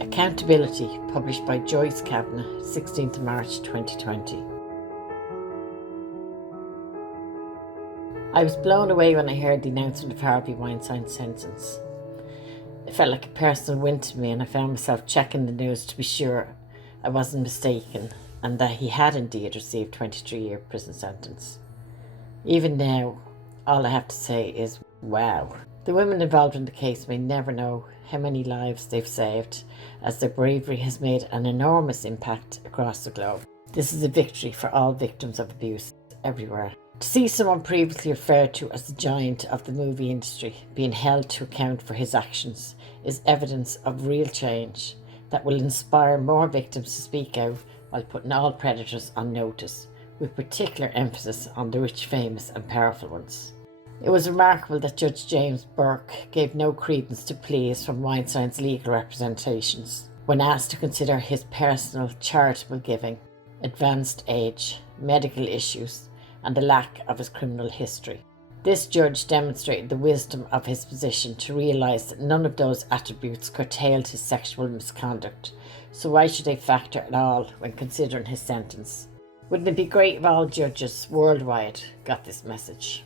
Accountability, published by Joyce Kavanagh, 16th March 2020. I was blown away when I heard the announcement of Harvey Weinstein's sentence. It felt like a personal win to me, and I found myself checking the news to be sure I wasn't mistaken and that he had indeed received a 23-year prison sentence. Even now, all I have to say is wow. The women involved in the case may never know how many lives they've saved, as their bravery has made an enormous impact across the globe. This is a victory for all victims of abuse everywhere. To see someone previously referred to as the giant of the movie industry being held to account for his actions is evidence of real change that will inspire more victims to speak out while putting all predators on notice, with particular emphasis on the rich, famous and powerful ones. It was remarkable that Judge James Burke gave no credence to pleas from Weinstein's legal representations when asked to consider his personal charitable giving, advanced age, medical issues, and the lack of his criminal history. This judge demonstrated the wisdom of his position to realise that none of those attributes curtailed his sexual misconduct, so why should they factor at all when considering his sentence? Wouldn't it be great if all judges worldwide got this message?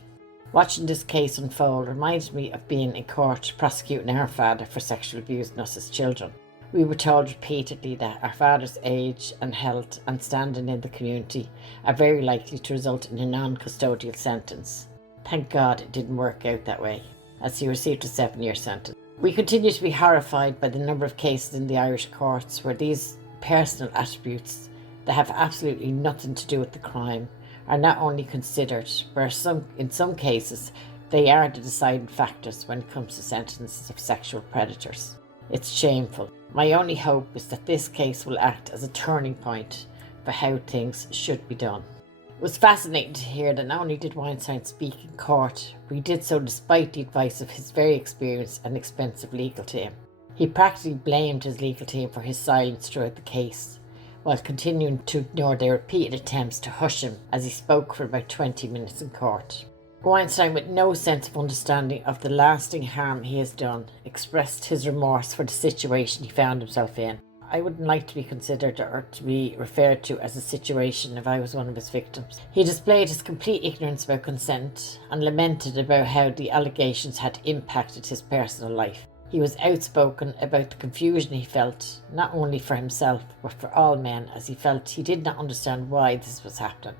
Watching this case unfold reminded me of being in court prosecuting our father for sexual abuse in us as children. We were told repeatedly that our father's age and health and standing in the community are very likely to result in a non-custodial sentence. Thank God it didn't work out that way, as he received a 7-year sentence. We continue to be horrified by the number of cases in the Irish courts where these personal attributes that have absolutely nothing to do with the crime are not only considered, but in some cases they are the deciding factors when it comes to sentences of sexual predators. It's shameful. My only hope is that this case will act as a turning point for how things should be done. It was fascinating to hear that not only did Weinstein speak in court, but he did so despite the advice of his very experienced and expensive legal team. He practically blamed his legal team for his silence throughout the case, while continuing to ignore their repeated attempts to hush him as he spoke for about 20 minutes in court. Weinstein, with no sense of understanding of the lasting harm he has done, expressed his remorse for the situation he found himself in. I wouldn't like to be considered or to be referred to as a situation if I was one of his victims. He displayed his complete ignorance about consent and lamented about how the allegations had impacted his personal life. He was outspoken about the confusion he felt, not only for himself, but for all men, as he felt he did not understand why this was happening.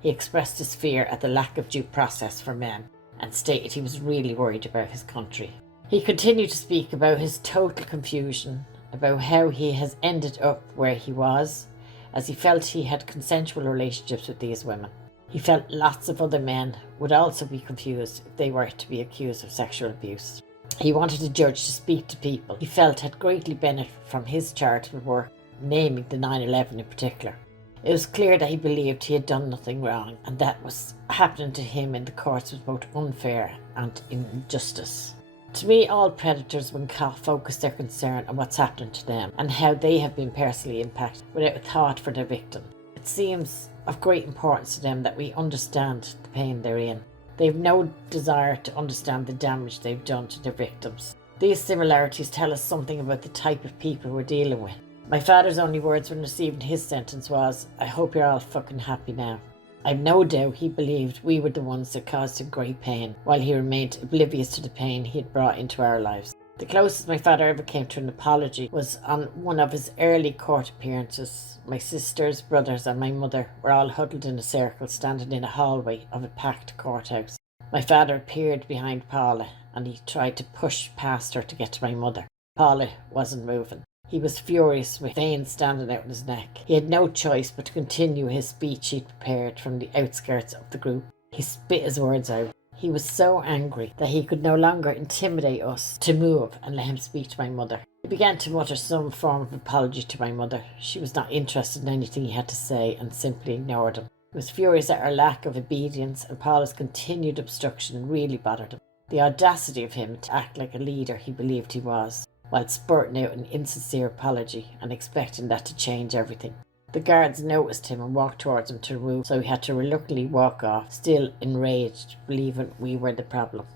He expressed his fear at the lack of due process for men, and stated he was really worried about his country. He continued to speak about his total confusion, about how he has ended up where he was, as he felt he had consensual relationships with these women. He felt lots of other men would also be confused if they were to be accused of sexual abuse. He wanted the judge to speak to people he felt had greatly benefited from his charitable work, naming the 9/11 in particular. It was clear that he believed he had done nothing wrong, and that was happening to him in the courts was both unfair and injustice. To me, all predators when caught focus their concern on what's happening to them and how they have been personally impacted without a thought for their victim. It seems of great importance to them that we understand the pain they're in. They have no desire to understand the damage they've done to their victims. These similarities tell us something about the type of people we're dealing with. My father's only words when receiving his sentence was, "I hope you're all fucking happy now." I've no doubt he believed we were the ones that caused him great pain, while he remained oblivious to the pain he had brought into our lives. The closest my father ever came to an apology was on one of his early court appearances. My sisters, brothers and my mother were all huddled in a circle standing in a hallway of a packed courthouse. My father appeared behind Paula and he tried to push past her to get to my mother. Paula wasn't moving. He was furious, with veins standing out in his neck. He had no choice but to continue his speech he'd prepared from the outskirts of the group. He spit his words out. He was so angry that he could no longer intimidate us to move and let him speak to my mother. He began to mutter some form of apology to my mother. She was not interested in anything he had to say and simply ignored him. He was furious at her lack of obedience, and Paula's continued obstruction really bothered him. The audacity of him to act like a leader he believed he was, while spurting out an insincere apology and expecting that to change everything. The guards noticed him and walked towards him to remove, so he had to reluctantly walk off, still enraged, believing we were the problem.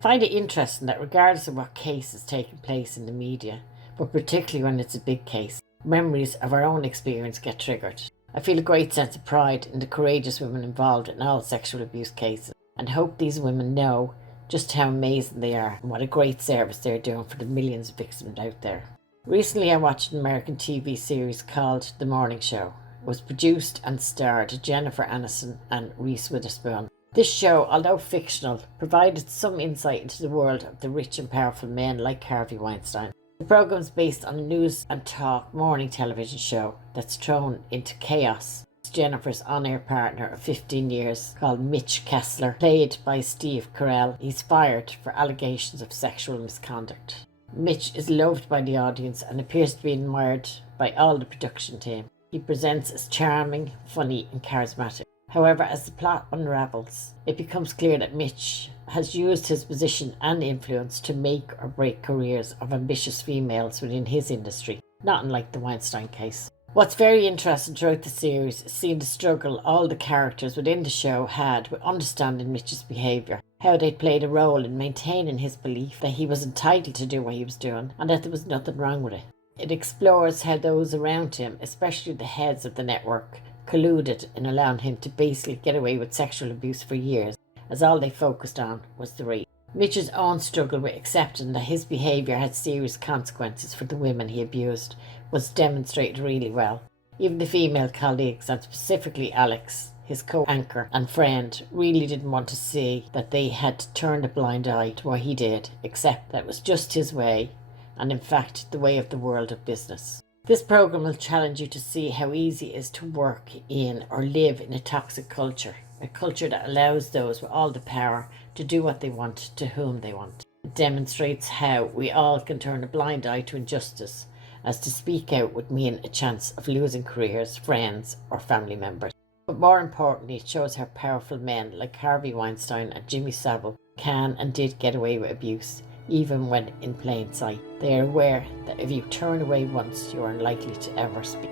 I find it interesting that regardless of what case is taking place in the media, but particularly when it's a big case. Memories of our own experience get triggered. I feel a great sense of pride in the courageous women involved in all sexual abuse cases, and hope these women know just how amazing they are and what a great service they're doing for the millions of victims out there. Recently I watched an American TV series called The Morning Show. It was produced and starred Jennifer Aniston and Reese Witherspoon. This show, although fictional, provided some insight into the world of the rich and powerful men like Harvey Weinstein. The programme is based on a news and talk morning television show that's thrown into chaos. Jennifer's on-air partner of 15 years, called Mitch Kessler, played by Steve Carell. He's fired for allegations of sexual misconduct. Mitch is loved by the audience and appears to be admired by all the production team. He presents as charming, funny and charismatic. However, as the plot unravels, it becomes clear that Mitch has used his position and influence to make or break careers of ambitious females within his industry, not unlike the Weinstein case. What's very interesting throughout the series is seeing the struggle all the characters within the show had with understanding Mitch's behaviour, how they played a role in maintaining his belief that he was entitled to do what he was doing and that there was nothing wrong with it. It explores how those around him, especially the heads of the network, colluded in allowing him to basically get away with sexual abuse for years, as all they focused on was the rape. Mitch's own struggle with accepting that his behaviour had serious consequences for the women he abused was demonstrated really well. Even the female colleagues, and specifically Alex, his co-anchor and friend, really didn't want to see that they had to turn a blind eye to what he did, except that it was just his way, and in fact the way of the world of business. This programme will challenge you to see how easy it is to work in or live in a toxic culture, a culture that allows those with all the power to do what they want to whom they want. It demonstrates how we all can turn a blind eye to injustice, as to speak out would mean a chance of losing careers, friends or family members. But more importantly, it shows how powerful men like Harvey Weinstein and Jimmy Savile can and did get away with abuse, even when in plain sight. They are aware that if you turn away once, you are unlikely to ever speak.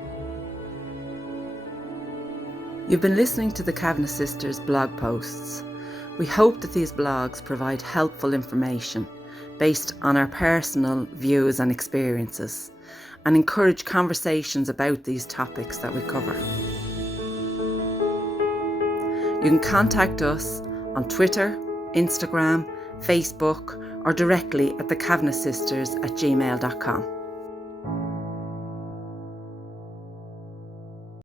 You've been listening to the Kavanagh Sisters blog posts. We hope that these blogs provide helpful information based on our personal views and experiences, and encourage conversations about these topics that we cover. You can contact us on Twitter, Instagram, Facebook, or directly at thekavanaghsisters@gmail.com.